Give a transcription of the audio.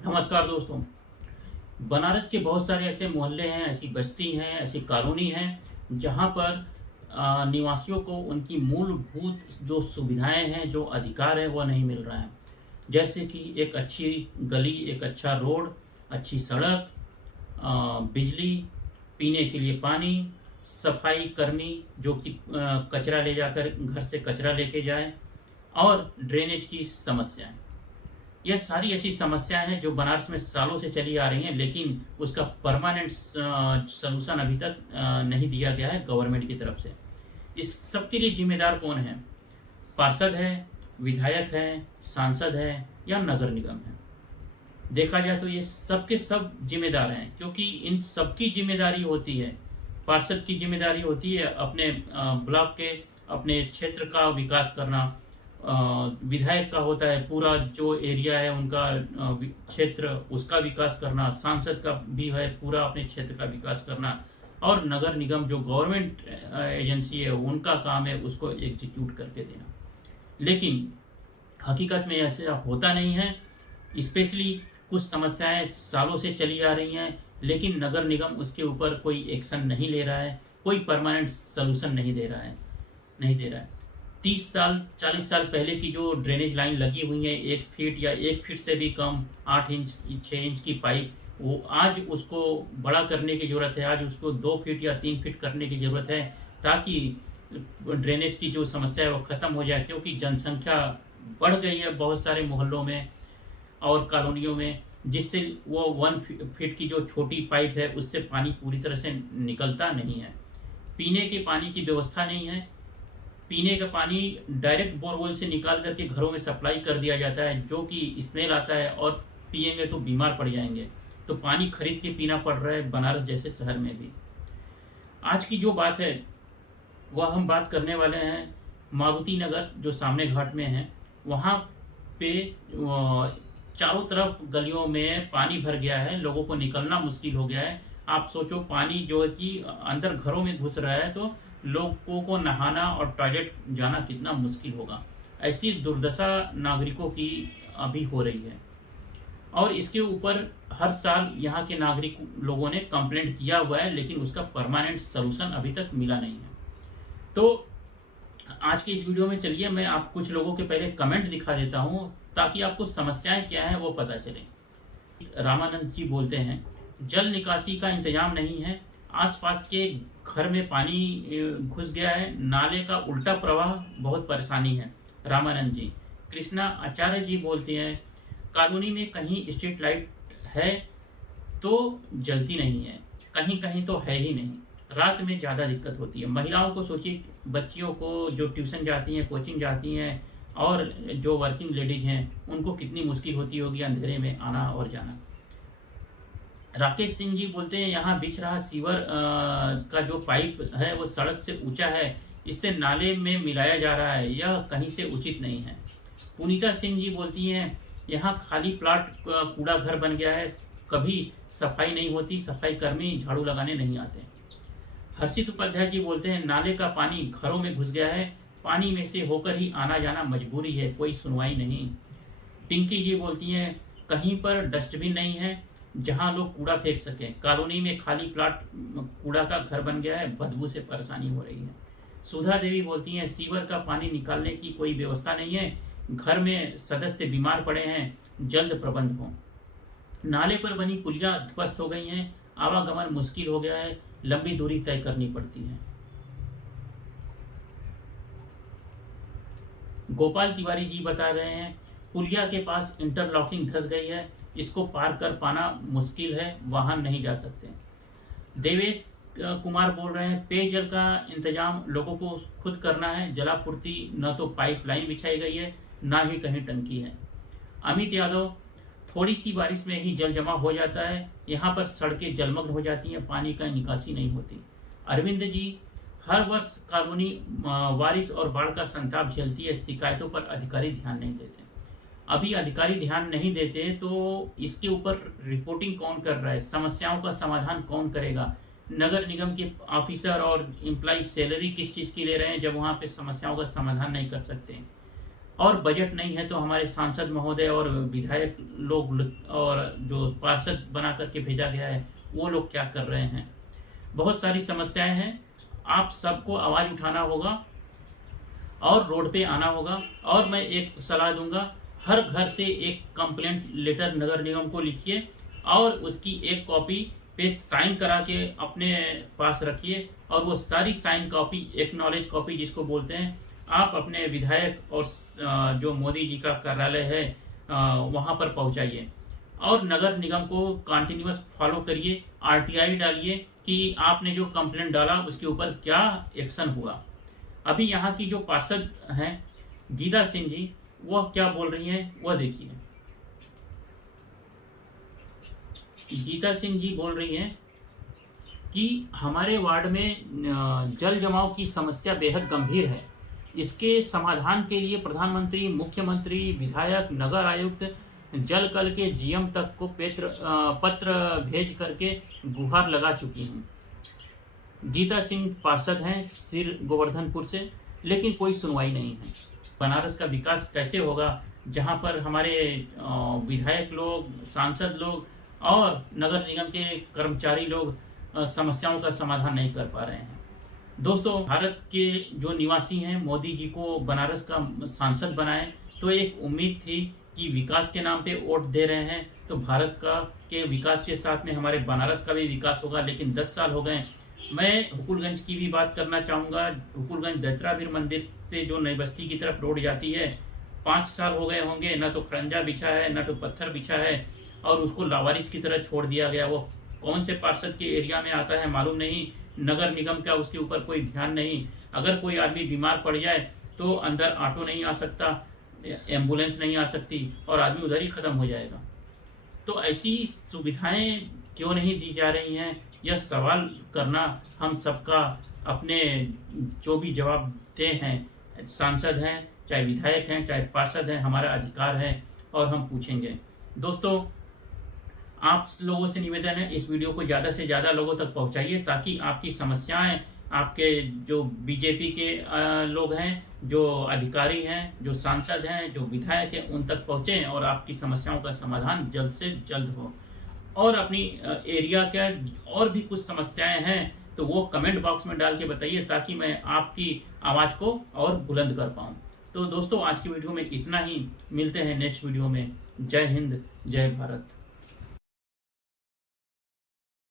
नमस्कार दोस्तों। बनारस के बहुत सारे ऐसे मोहल्ले हैं, ऐसी बस्ती हैं, ऐसी कॉलोनी हैं जहाँ पर निवासियों को उनकी मूलभूत जो सुविधाएं हैं, जो अधिकार है वो नहीं मिल रहा है। जैसे कि एक अच्छी गली, एक अच्छा रोड, अच्छी सड़क, बिजली, पीने के लिए पानी, सफाई कर्मी जो कि कचरा ले जाकर घर से कचरा लेके जाए, और ड्रेनेज की समस्याएं। यह सारी ऐसी समस्याएं हैं जो बनारस में सालों से चली आ रही हैं, लेकिन उसका परमानेंट सलूशन अभी तक नहीं दिया गया है गवर्नमेंट की तरफ से। इस सब के लिए जिम्मेदार कौन है? पार्षद है, विधायक है, सांसद है, या नगर निगम है? देखा जाए तो ये सब के सब जिम्मेदार हैं, क्योंकि इन सबकी जिम्मेदारी होती है। पार्षद की जिम्मेदारी होती है अपने ब्लॉक के, अपने क्षेत्र का विकास करना। विधायक का होता है पूरा जो एरिया है उनका क्षेत्र, उसका विकास करना। सांसद का भी है पूरा अपने क्षेत्र का विकास करना। और नगर निगम जो गवर्नमेंट एजेंसी है उनका काम है उसको एग्जीक्यूट करके देना। लेकिन हकीकत में ऐसा होता नहीं है। स्पेशली कुछ समस्याएं सालों से चली आ रही हैं, लेकिन नगर निगम उसके ऊपर कोई एक्शन नहीं ले रहा है, कोई परमानेंट सोल्यूशन नहीं दे रहा है। 30 साल 40 साल पहले की जो ड्रेनेज लाइन लगी हुई है, 1 फीट या 1 फीट से भी कम, 8 इंच 6 इंच की पाइप, वो आज उसको बड़ा करने की ज़रूरत है। आज उसको 2 फीट या 3 फीट करने की ज़रूरत है, ताकि ड्रेनेज की जो समस्या है वो ख़त्म हो जाए। क्योंकि जनसंख्या बढ़ गई है बहुत सारे मोहल्लों में और कॉलोनियों में, जिससे वो 1 फीट की जो छोटी पाइप है उससे पानी पूरी तरह से निकलता नहीं है। पीने के पानी की व्यवस्था नहीं है। पीने का पानी डायरेक्ट बोरवेल से निकाल करके घरों में सप्लाई कर दिया जाता है, जो कि स्मेल आता है, और पिएंगे तो बीमार पड़ जाएंगे। तो पानी खरीद के पीना पड़ रहा है बनारस जैसे शहर में भी। आज की जो बात है वह हम बात करने वाले हैं मारुति नगर, जो सामने घाट में है। वहाँ पे चारों तरफ गलियों में पानी भर गया है, लोगों को निकलना मुश्किल हो गया है। आप सोचो, पानी जो है कि अंदर घरों में घुस रहा है, तो लोगों को नहाना और टॉयलेट जाना कितना मुश्किल होगा। ऐसी दुर्दशा नागरिकों की अभी हो रही है, और इसके ऊपर हर साल यहाँ के नागरिक लोगों ने कंप्लेंट किया हुआ है, लेकिन उसका परमानेंट सलूशन अभी तक मिला नहीं है। तो आज की इस वीडियो में चलिए मैं आप कुछ लोगों के पहले कमेंट दिखा देता हूँ, ताकि आपको समस्याएं क्या है वो पता चले। रामानंद जी बोलते हैं, जल निकासी का इंतजाम नहीं है, आसपास के घर में पानी घुस गया है, नाले का उल्टा प्रवाह, बहुत परेशानी है। रामानंद जी। कृष्णा आचार्य जी बोलते हैं, कॉलोनी में कहीं स्ट्रीट लाइट है तो जलती नहीं है, कहीं कहीं तो है ही नहीं। रात में ज़्यादा दिक्कत होती है। महिलाओं को सोचिए, बच्चियों को जो ट्यूशन जाती हैं, कोचिंग जाती हैं, और जो वर्किंग लेडीज हैं, उनको कितनी मुश्किल होती होगी अंधेरे में आना और जाना। राकेश सिंह जी बोलते हैं, यहाँ बिछ रहा सीवर का जो पाइप है वो सड़क से ऊंचा है, इससे नाले में मिलाया जा रहा है, यह कहीं से उचित नहीं है। पुनीता सिंह जी बोलती हैं, यहाँ खाली प्लाट कूड़ा घर बन गया है, कभी सफाई नहीं होती, सफाई कर्मी झाड़ू लगाने नहीं आते। हर्षित उपाध्याय जी बोलते हैं, नाले का पानी घरों में घुस गया है, पानी में से होकर ही आना जाना मजबूरी है, कोई सुनवाई नहीं। टिंकी जी बोलती हैं, कहीं पर डस्टबिन नहीं है जहां लोग कूड़ा फेंक सकें, कॉलोनी में खाली प्लाट कूड़ा का घर बन गया है, बदबू से परेशानी हो रही है। सुधा देवी बोलती हैं, सीवर का पानी निकालने की कोई व्यवस्था नहीं है, घर में सदस्य बीमार पड़े हैं, जल्द प्रबंध हो। नाले पर बनी पुलिया ध्वस्त हो गई हैं, आवागमन मुश्किल हो गया है, लंबी दूरी तय करनी पड़ती है। गोपाल तिवारी जी बता रहे हैं, पुलिया के पास इंटरलॉकिंग धंस गई है, इसको पार कर पाना मुश्किल है, वाहन नहीं जा सकते। देवेश कुमार बोल रहे हैं, पेयजल का इंतजाम लोगों को खुद करना है, जलापूर्ति न तो पाइपलाइन बिछाई गई है, ना ही कहीं टंकी है। अमित यादव, थोड़ी सी बारिश में ही जल जमा हो जाता है, यहाँ पर सड़कें जलमग्न हो जाती हैं, पानी का निकासी नहीं होती। अरविंद जी, हर वर्ष कॉलोनी बारिश और बाढ़ का संताप झेलती है, शिकायतों पर अधिकारी ध्यान नहीं देते। अभी अधिकारी ध्यान नहीं देते तो इसके ऊपर रिपोर्टिंग कौन कर रहा है, समस्याओं का समाधान कौन करेगा? नगर निगम के ऑफिसर और एम्प्लॉय सैलरी किस चीज़ की ले रहे हैं जब वहाँ पे समस्याओं का समाधान नहीं कर सकते? और बजट नहीं है तो हमारे सांसद महोदय और विधायक लोग और जो पार्षद बना करके भेजा गया है वो लोग क्या कर रहे हैं। बहुत सारी समस्याएं हैं, आप सबको आवाज़ उठाना होगा और रोड पे आना होगा। और मैं एक सलाह दूंगा, हर घर से एक कंप्लेंट लेटर नगर निगम को लिखिए और उसकी एक कॉपी पे साइन करा के अपने पास रखिए, और वो सारी साइन कॉपी, एक्नॉलेज कॉपी जिसको बोलते हैं, आप अपने विधायक और जो मोदी जी का कार्यालय है वहाँ पर पहुँचाइए। और नगर निगम को कंटिन्यूअस फॉलो करिए, आरटीआई डालिए कि आपने जो कंप्लेंट डाला उसके ऊपर क्या एक्शन हुआ। अभी यहाँ की जो पार्षद हैं गीता सिंह जी, वह क्या बोल रही हैं वह देखिए। गीता सिंह जी बोल रही हैं कि हमारे वार्ड में जल जमाव की समस्या बेहद गंभीर है। इसके समाधान के लिए प्रधानमंत्री, मुख्यमंत्री, विधायक, नगर आयुक्त, जल कल के जीएम तक को पत्र भेज करके गुहार लगा चुकी हूँ। गीता सिंह पार्षद हैं सिर गोवर्धनपुर से, लेकिन कोई सुनवाई नहीं है। बनारस का विकास कैसे होगा जहाँ पर हमारे विधायक लोग, सांसद लोग और नगर निगम के कर्मचारी लोग समस्याओं का समाधान नहीं कर पा रहे हैं। दोस्तों, भारत के जो निवासी हैं मोदी जी को बनारस का सांसद बनाए तो एक उम्मीद थी कि विकास के नाम पे वोट दे रहे हैं तो भारत का के विकास के साथ में हमारे बनारस का भी विकास होगा। लेकिन 10 साल हो गए। मैं हुकुलगंज की भी बात करना चाहूँगा। हुकुलगंज दत्तावीर मंदिर से जो नई बस्ती की तरफ रोड जाती है, 5 साल हो गए होंगे, न तो खड़ंजा बिछा है न तो पत्थर बिछा है, और उसको लावारिस की तरह छोड़ दिया गया। वो कौन से पार्षद के एरिया में आता है मालूम नहीं, नगर निगम का उसके ऊपर कोई ध्यान नहीं। अगर कोई आदमी बीमार पड़ जाए तो अंदर ऑटो नहीं आ सकता, एम्बुलेंस नहीं आ सकती और आदमी उधर ही खत्म हो जाएगा। तो ऐसी सुविधाएं क्यों नहीं दी जा रही हैं, यह सवाल करना हम सबका, अपने जो भी जवाबदेह हैं, सांसद हैं, चाहे विधायक हैं, चाहे पार्षद हैं, हमारा अधिकार है और हम पूछेंगे। दोस्तों, आप लोगों से निवेदन है इस वीडियो को ज़्यादा से ज़्यादा लोगों तक पहुंचाइए ताकि आपकी समस्याएं, आपके जो बीजेपी के लोग हैं, जो अधिकारी हैं, जो सांसद हैं, जो विधायक हैं, उन तक पहुँचें और आपकी समस्याओं का समाधान जल्द से जल्द हो। और अपनी एरिया का और भी कुछ समस्याएं हैं तो वो कमेंट बॉक्स में डाल के बताइए ताकि मैं आपकी आवाज़ को और बुलंद कर पाऊँ। तो दोस्तों, आज की वीडियो में इतना ही। मिलते हैं नेक्स्ट वीडियो में। जय हिंद, जय भारत।